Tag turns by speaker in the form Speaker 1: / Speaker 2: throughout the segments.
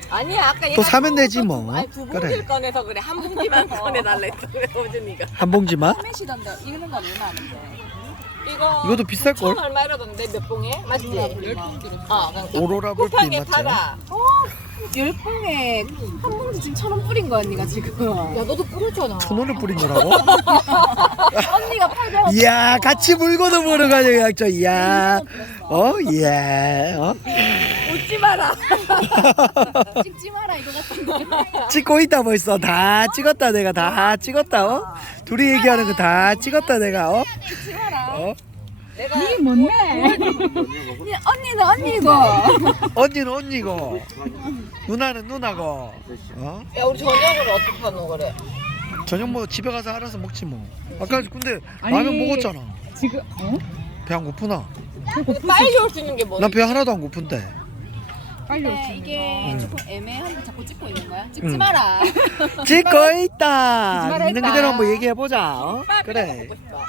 Speaker 1: 아니야 아까
Speaker 2: 또 사면 되지 뭐.
Speaker 1: 아니 두 봉지를
Speaker 2: 그래.
Speaker 1: 꺼내서 그래 한 봉지만 꺼내달라 했어 그래 호준이가.
Speaker 2: 한 봉지만?
Speaker 3: 소매시던데 이거는 건 얼마 하는데?
Speaker 1: 이것도
Speaker 2: 비쌀 걸?
Speaker 1: 1,000 얼마 이러던데 몇 봉에? 맞지?
Speaker 3: 10봉 들었어.
Speaker 1: 그냥
Speaker 2: 오로라 불빛
Speaker 1: 쿠팡에
Speaker 2: 맞지?
Speaker 1: 팔아.
Speaker 3: 10봉에 한 봉지 지금 1,000원 뿌린 거 언니가 지금.
Speaker 1: 야 너도 뿌렸잖아.
Speaker 2: 1,000원을 뿌린 거라고?
Speaker 3: 언니가 800원.
Speaker 2: 이야 같이 물건을 보러 가자 약저 이야 이야
Speaker 1: 웃지 마라.
Speaker 3: 찍지 마라 이거 같은데.
Speaker 2: 찍고 있다 벌써 다 찍었다 내가 다 찍었다 둘이 얘기하는 거 다 찍었다 내가
Speaker 3: 찍지 마라.
Speaker 1: 내가
Speaker 3: 니 뭔데? 니 언니는 언니고.
Speaker 2: 언니는 언니고 누나는 누나고
Speaker 1: 야 우리 저녁을 어떻게 하노 그래?
Speaker 2: 저녁 뭐 집에 가서 알아서 먹지 뭐 아까 근데
Speaker 3: 아니,
Speaker 2: 라면 먹었잖아
Speaker 3: 지금
Speaker 2: 배 안 고프나?
Speaker 1: 근데 빨리 올 수 있는 게 뭐지?
Speaker 2: 난 배 하나도 안 고픈데
Speaker 3: 빨리
Speaker 1: 네,
Speaker 3: 이게
Speaker 2: 응.
Speaker 3: 조금 애매한데 자꾸 찍고 있는 거야? 찍지
Speaker 2: 응.
Speaker 3: 마라.
Speaker 2: 찍고 있다
Speaker 3: 마라
Speaker 2: 있는
Speaker 3: 했다.
Speaker 2: 그대로 한번 얘기해보자
Speaker 1: 김밥이라도
Speaker 2: 그래
Speaker 1: 먹고 싶어.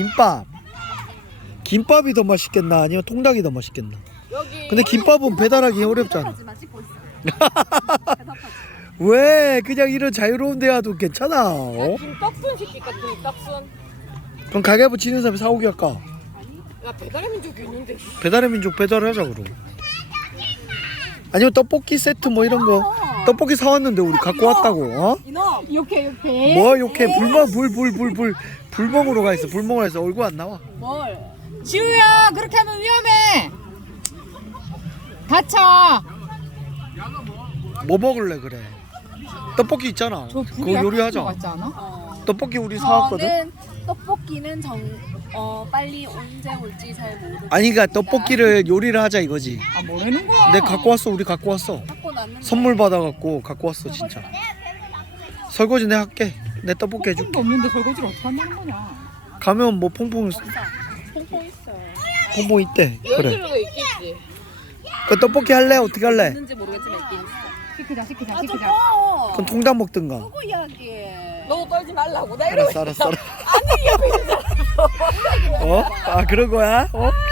Speaker 2: 김밥이 더 맛있겠나 아니면 통닭이 더 맛있겠나
Speaker 1: 여기
Speaker 2: 근데 김밥은 배달하기 어렵잖아
Speaker 3: 하지만 찍고 있어.
Speaker 2: 왜 그냥 이런 자유로운 대화도 괜찮아
Speaker 1: 야, 김떡순 시킬까 김떡순?
Speaker 2: 그럼 가게부 치는 사람이 사오기 할까
Speaker 1: 야 배달의 민족이 있는데
Speaker 2: 배달의 민족 배달하자 그럼 아니면 떡볶이 세트 뭐 이런 거 떡볶이 사왔는데 우리 갖고 왔다고
Speaker 3: 이놈 욕해 욕해.
Speaker 2: 뭐 이렇게 불멍으로 가 있어 불멍으로 해서 얼굴 안 나와
Speaker 3: 뭘?
Speaker 1: 지우야 그렇게 하면 위험해.
Speaker 3: 다쳐.
Speaker 2: 뭐 먹을래 그래 떡볶이 있잖아 그거 요리하자
Speaker 3: 같지 않아?
Speaker 2: 떡볶이 우리 사왔거든
Speaker 3: 저는 떡볶이는 빨리 언제 올지 잘 모르.
Speaker 2: 아니 그러니까 떡볶이를 요리를 하자 이거지
Speaker 3: 아 뭐라는 거야?
Speaker 2: 내가 갖고 왔어 우리 갖고 왔어
Speaker 3: 갖고 났는데.
Speaker 2: 선물 받아갖고 갖고 왔어 진짜 설거지 내가 할게 내 떡볶이 해줄게
Speaker 3: 도 없는데 설거지를 어떻게 한다는 거냐?
Speaker 2: 가면 뭐 퐁퐁
Speaker 1: 퐁퐁 있어.
Speaker 2: 퐁퐁 있대 그래
Speaker 1: 여기로도 있겠지.
Speaker 2: 그 떡볶이 할래 어떻게 할래
Speaker 3: 있는지 모르겠지만 있긴 있어. 시키자 시키자
Speaker 1: 아,
Speaker 3: 시키자.
Speaker 1: 좀
Speaker 2: 그럼 통닭 먹든가
Speaker 3: 누구 이야기?
Speaker 1: 너무 떨지 말라고. 나 이러고
Speaker 2: 알았어
Speaker 1: 아니 옆에 있는 사람.
Speaker 2: 아 그런 거야?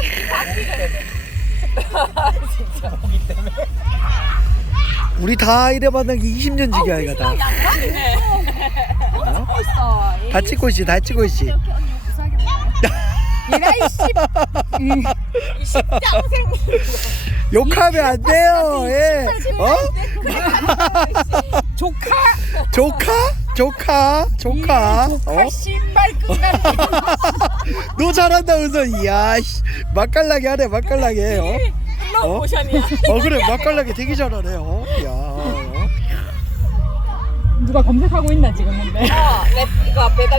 Speaker 1: 진짜 보기 때문에.
Speaker 2: 우리 다 이래 만난 게 20년 지기야 이거 다
Speaker 1: 양반이네.
Speaker 3: 찍고 있어.
Speaker 2: 다 찍고 있지 다 찍고 있지
Speaker 3: 이렇게 언니 무사하게 보내. 얘가
Speaker 1: 이 십장생.
Speaker 2: 욕하면 안 돼요 예. 조카
Speaker 3: 신발 끈가.
Speaker 2: 너 잘한다 은서 이야 씨, 맛깔나게 하네 맛깔나게
Speaker 1: 플로우 모션이야.
Speaker 2: 그래 맛깔나게 되게 잘하네 야
Speaker 3: 누가 검색하고 있나 지금 근데.
Speaker 1: 이거 배달